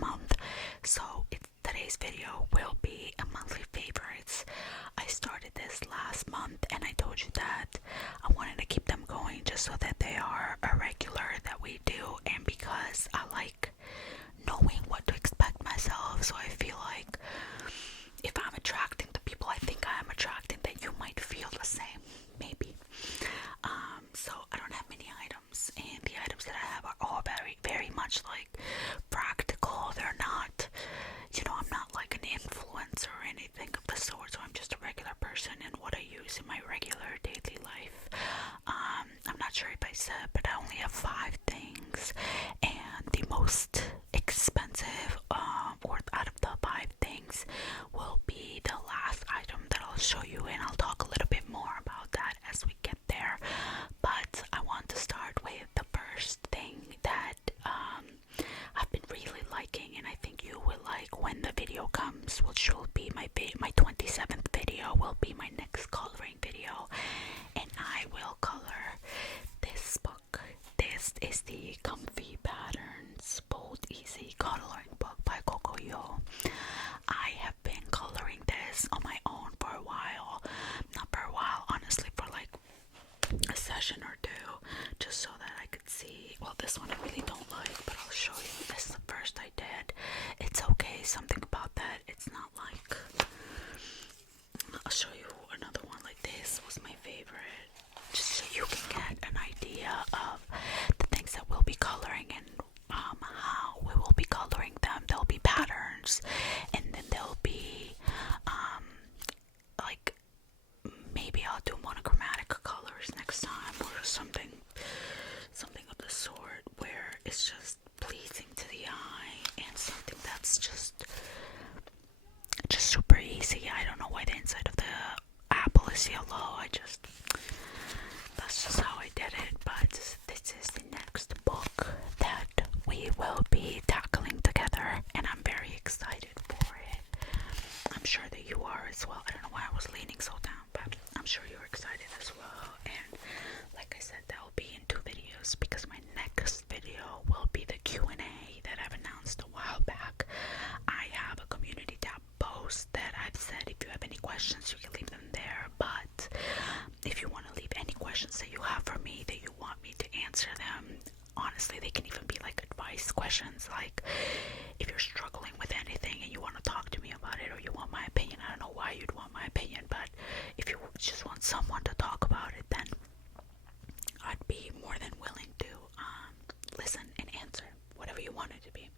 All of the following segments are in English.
month. So today's video will be a monthly favorites. I started this last month and I told you that I wanted to keep them going just so that they are a regular that we do, and because I like knowing what to expect myself. So I feel like if I'm attracting the people I think I am attracting, that you might feel the same, maybe. So I don't have many items, and the items that I have are all very, very much like practical. They're not, I'm not like an influencer or anything of the sort, so I'm just a regular person and what I use in my regular daily life. I'm not sure if I said, but I only have 5 things, and the most expensive, or out of the 5 things, will be the last item that I'll show you, and I'll talk a little bit more about that as we get there. But I want to start with the first thing that I've been really liking, and I think you will like when the video comes, which will be my 27th video, will be my next coloring video, and I will color this book. This is the Comfy Patterns Bold Easy Coloring Book by xoxo. I have been coloring this on my own for a while. Not for a while, honestly, for like a session or two, just so that I could see. Well, this one I really don't like, but I'll show you. This is the first I did. It's okay, something about that. It's not like, I'll show you another one. Like this was my favorite, just so you can get an idea of the things that we'll be coloring and how we will be coloring them. There'll be patterns, and then there'll be like, maybe I'll do monochromatic colors next time, or something of the sort, where it's just pleasing to the eye and something that's just super easy. I don't know why the inside of the apple is yellow. That's just how I did it. But this is the next book that we will be tackling together, and I'm very excited for it. I'm sure that you are as well. I don't know why I was leaning so down, but I'm sure you're excited as well. And like I said, that will be in 2 videos, because my next video will be the Q&A that I've announced a while back. I have a community tab post that I've said if you have any questions, you can leave them there. But if you want to leave any questions that you have for me, that you want me to answer them, honestly, they can even be like advice questions, like if you're struggling with anything and you want to talk to me about it, or you want my opinion. I don't know why you'd want my opinion, but if you just want someone to talk about it, then I'd be more than willing to listen and answer whatever you want it to be.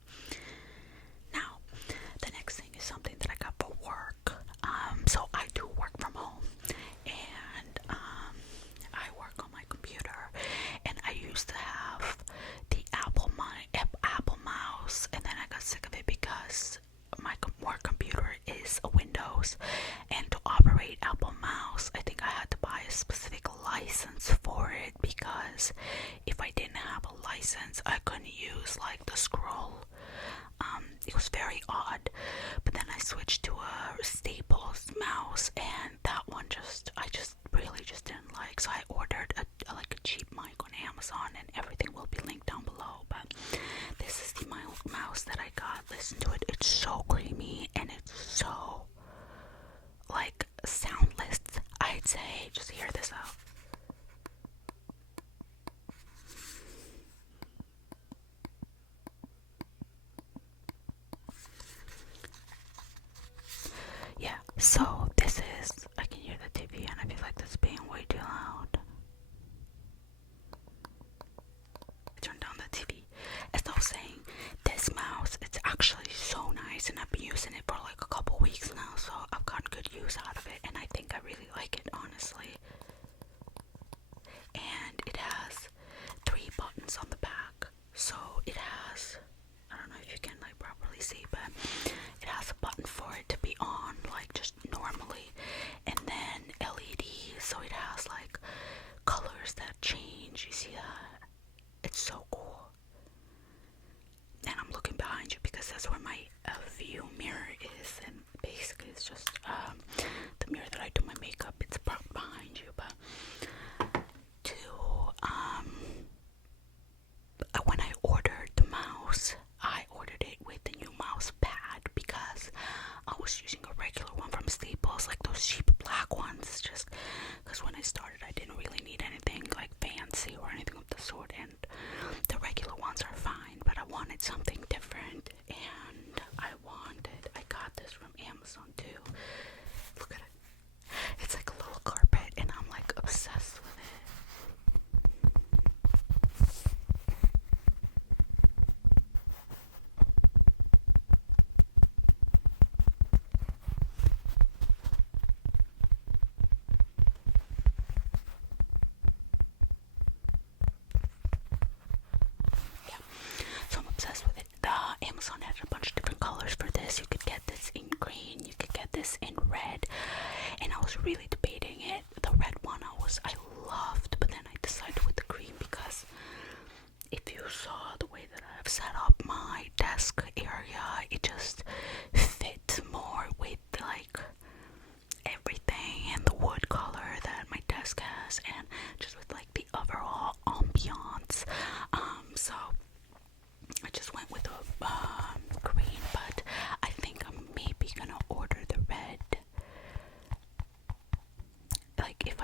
Now, the next thing is something that I got for work. So I do work from home, and I work on my computer, and I used to have the Apple mouse, and then I got sick of it because my work computer is a Windows, and to operate Apple mouse, I think I had to buy a specific license for it, because if I didn't have a license, I couldn't use like the scroll. It was very odd. But then I switched to a Staples mouse, and that one I just really didn't like. So I ordered a cheap mic on Amazon, and everything will be linked down below. But this is the mouse that I got. Listen to it. It's so creamy, and it's so like soundless, I'd say. Just hear this out. Yeah, so this is, I can hear the TV, and I feel like that's being way too loud. I turned down the TV. As I was saying, this mouse, it's actually so nice, and I've been using it for like a couple weeks now, so I've gotten good use out of it, and I think I really like it, honestly. And it has 3 buttons on the back, so it has, I don't know if you can like properly see, but it has a button for it to be on, like just normal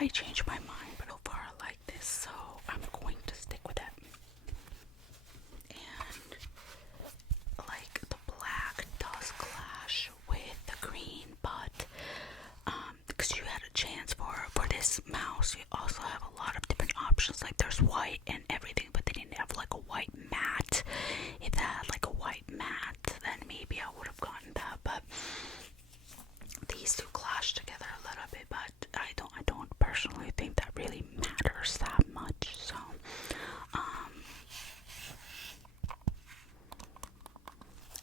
I change my mind, but so far I like this, so I'm going to stick with it. And like the black does clash with the green, but because you had a chance for this mouse, you also have a lot of different options. Like there's white and everything, but they didn't have like a white matte. If they had like a white matte, then maybe I would have gotten that. But these two clash together a little bit, but I don't personally think that really matters that much. So I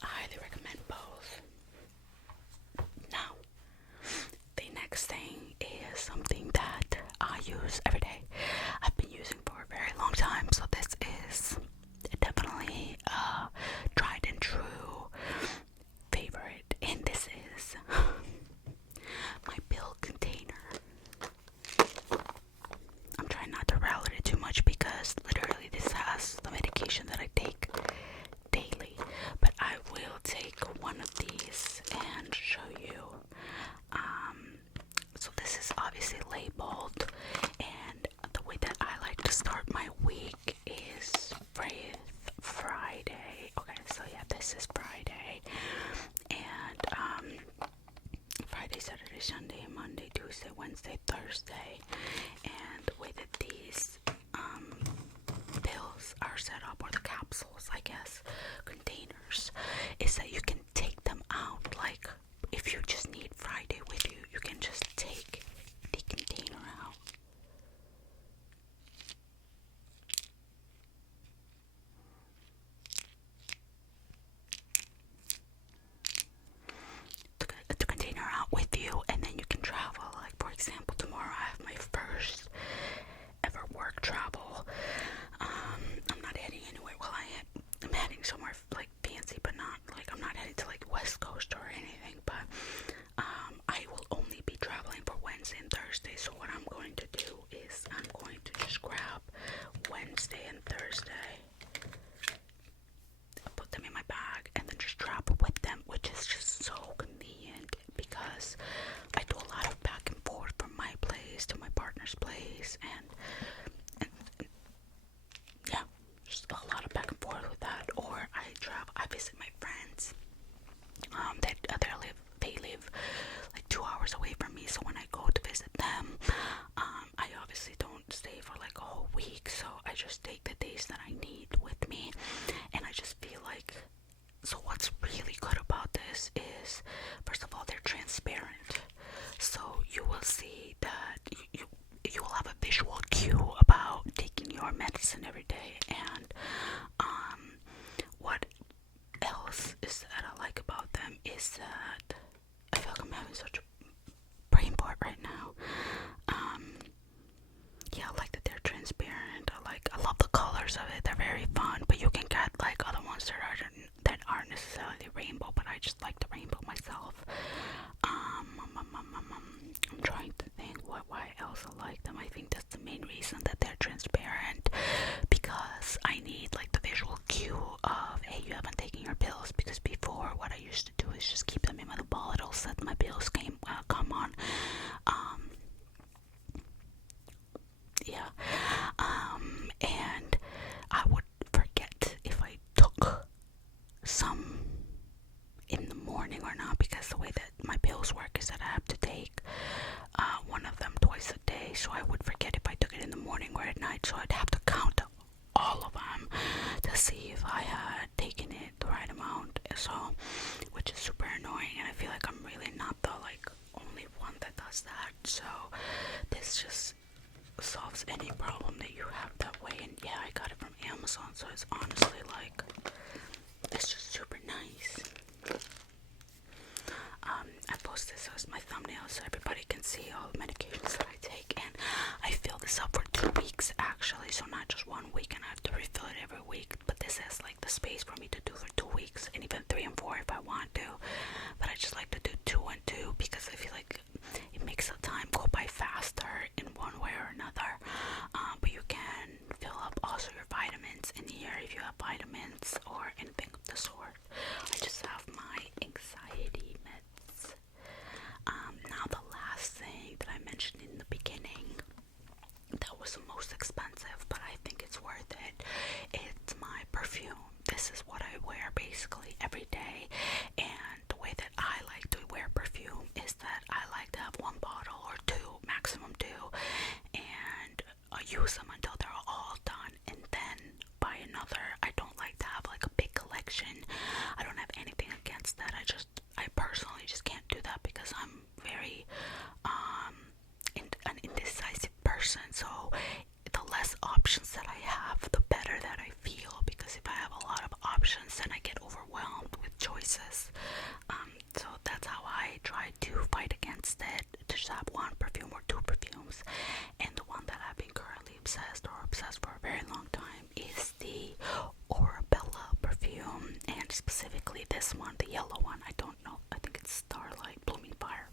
highly recommend both. Now, the next thing is something that I use every day. I've been using for a very long time, so this is definitely a tried and true favorite, and this is my pill container. I'm trying not to rattle it too much because literally this has the medication that I take daily, but I will take one of these and show you. So this is obviously labeled, and the way that I like to start my week is Friday. Okay, so yeah, this is Friday, and Friday, Saturday, Sunday, Monday, Tuesday, Wednesday, Thursday, and the way that these pills are set up, or the capsules, I guess, containers, is that you can take them out. Like if you just need Friday with you, you can just take the container out. The container out with you, and then you can travel. Like for example, tomorrow I have my first ever work travel. I'm not heading anywhere. Well, I'm heading somewhere like fancy, but not like, I'm not heading to like West Coast or anything. But I will only be traveling for Wednesday and Thursday. So what I'm going to do is I'm going to just grab Wednesday and Thursday, put them in my bag, and then just travel with them, which is just so convenient because I do a lot of back and forth from my place to my partner's place, and yeah, just a lot of back and forth with that. Or I visit my friends they live like 2 hours away from me, so when I go to visit them, I obviously don't stay for like a whole week, so I just take the days that I need with me. And I just feel like, so what's really good about this is, first of all, they're transparent, so you will see that you will have a visual cue about taking your medicine every day. And what else is that I like about them is that I feel like I'm having such a brain fart right now. Yeah, I like that they're transparent. I love the colors of it. They're very fun, but you can get like other ones that aren't necessarily rainbow, but I just like the rainbow myself. I'm trying to think why else I like them. I think that's the main reason that they're transparent, because I need like the visual cue of, hey, you haven't taken your pills. Because before, what I used to do is just keep them in my bottles that my pills come on. And I would forget if I took some in the morning or not, because the way that my pills work is that I have to take one of them twice a day, so I would forget if I took it in the morning or at night, so I'd have to count all of them to see if I had taken it the right amount. So, which is super annoying, and I feel like I'm really not the like only one that does that. So this just solves any problem that you have that way. And yeah, I got it from Amazon, so it's honestly like, it's just super nice. I post this as my thumbnail so everybody can see all the medications that I take, and I fill this up for 2 weeks actually, so not just 1 week, and I have to refill it every week, but this has like the space for me to do for 2 weeks, and even 3 and 4 if I want to. But I just like to do 2 and 2 because I feel like it makes the time go by faster in one way or another. But you can fill up also your vitamins in here if you have vitamins this one, the yellow one. I don't know. I think it's Starlight Blooming Fire.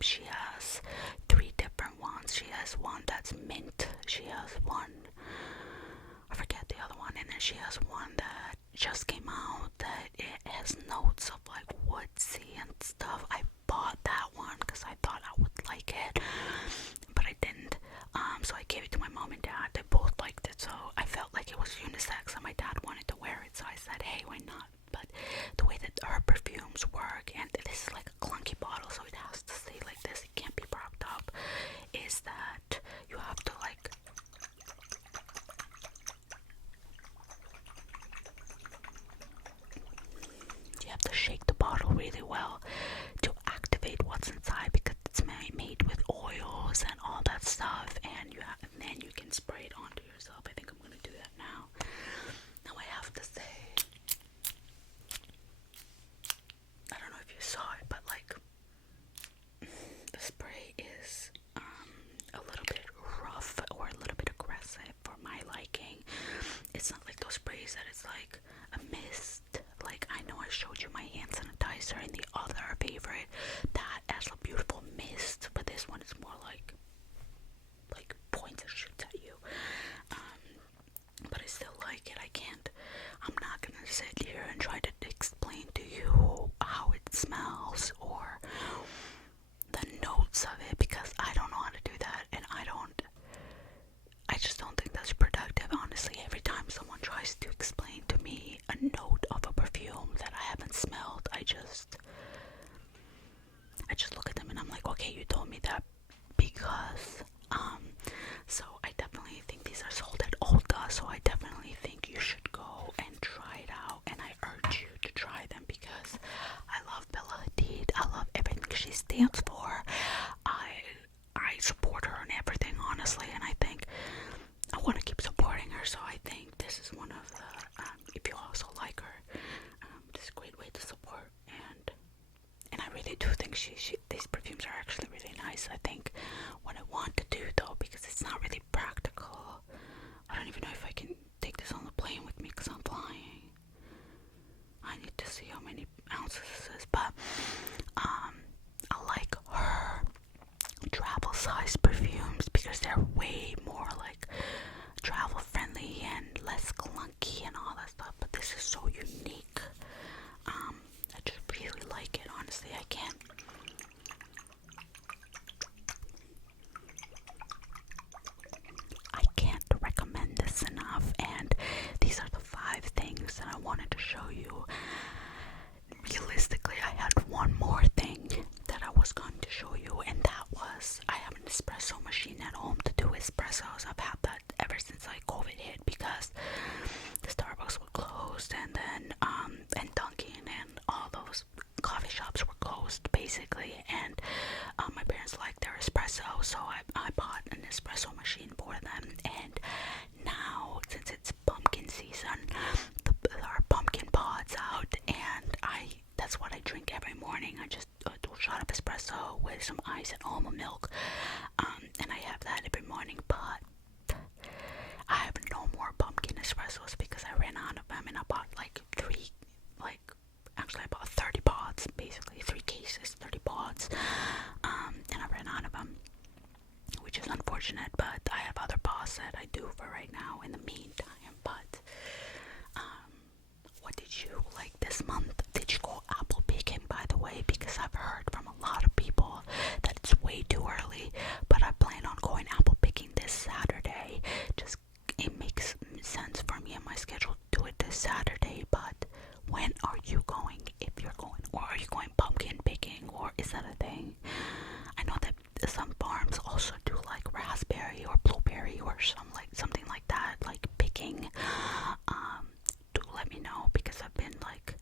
She has 3 different ones. She has one that's mint. She has one, I forget the other one, and then she has one that just came out that it has notes of like woodsy and stuff. I bought that one because I thought I would like it, but I didn't. So I gave it to my mom and dad. They both liked it, so I felt like it was unisex and my dad wanted to wear it, so I said, hey, why not? But the way that her perfumes work, and this is like a clunky bottle, so it has to stay like this, it can't be propped up, is that you have to like shake the bottle really well to activate what's inside, because it's made with oils and all that stuff, and then you can spray it onto yourself. I think I'm gonna do that now. Now I have to say, I don't know if you saw it, but like the spray is a little bit rough or a little bit aggressive for my liking. It's not like those sprays that it's like a mist. Like, I know I showed you my hand sanitizer in the other favorite that has a beautiful mist, but this one is more like points and shoots at you. But I still like it. I'm not gonna sit here and try to explain to you how it smells or the notes of it, because I don't know how to do that, and I just don't think that's productive. Honestly, every time someone tries to explain to me a note of a perfume that I haven't smelled, I just look at them and I'm like, okay, you told me that because so I definitely think these are sold at Ulta, so I definitely think you should go and try it out, and I urge you to try them because I love Bella Hadid. I love everything she stands for. I support her and everything, honestly, and I think I want to keep supporting her, so I think this is one of the, if you also like her, this is a great way to support, and I really do think these perfumes are actually really nice. I think what I want to do, though, because it's not really practical, I don't even know if I can take this on the plane with me because I'm flying. I need to see how many ounces this is, but I like her travel size perfumes because they're way more like travel friendly and less clunky and all that stuff, but this is so unique. I just really like it, honestly. I can't recommend this enough, and these are the 5 things that I wanted to show you. Realistically, I had one more thing that I was going to show you, and that was I have an espresso machine at home to do espressos. I've had that ever since like COVID hit, because the Starbucks were closed, and then and Dunkin' and all those coffee shops were closed basically, and my parents liked their espresso, so I bought an espresso machine for them. And now, since it's pumpkin season, there are pumpkin pods out, and that's what I drink every morning. I just do a shot of espresso with some ice and almond milk, and I have that every morning. But I have no more pumpkin espressos because I ran out of them, and I bought actually I bought 30 pods, basically 3 cases, 30 pods, and I ran out of them, which is unfortunate, but I have other pods that I do for right now in the meantime. But what did you like this month? Did you go apple picking, by the way? Because I've heard from a lot of people that it's way too early, but I plan on going apple picking this Saturday. Just it makes sense for me and my schedule to do it this Saturday. But when are you going, if you're going, or are you going pumpkin picking, or is that a thing? I know that some farms also do like raspberry or blueberry or something like that, like picking. Do let me know, because I've been like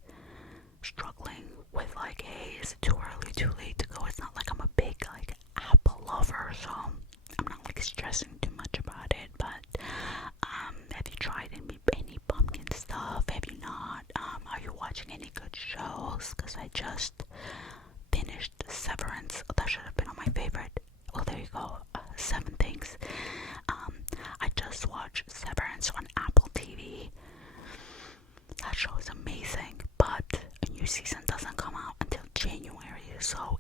struggling with like, hey, is it too early, too late to go? It's not like I'm a big like apple lover, so I'm not like stressing too much about it. But have you tried any pumpkin stuff? Have you not? Are you watching any good shows? Because I just finished Severance. That should have been on my favorite. Well, there you go. 7 things. I just watched Severance on Apple TV. That show is amazing, but a new season doesn't come out until January, so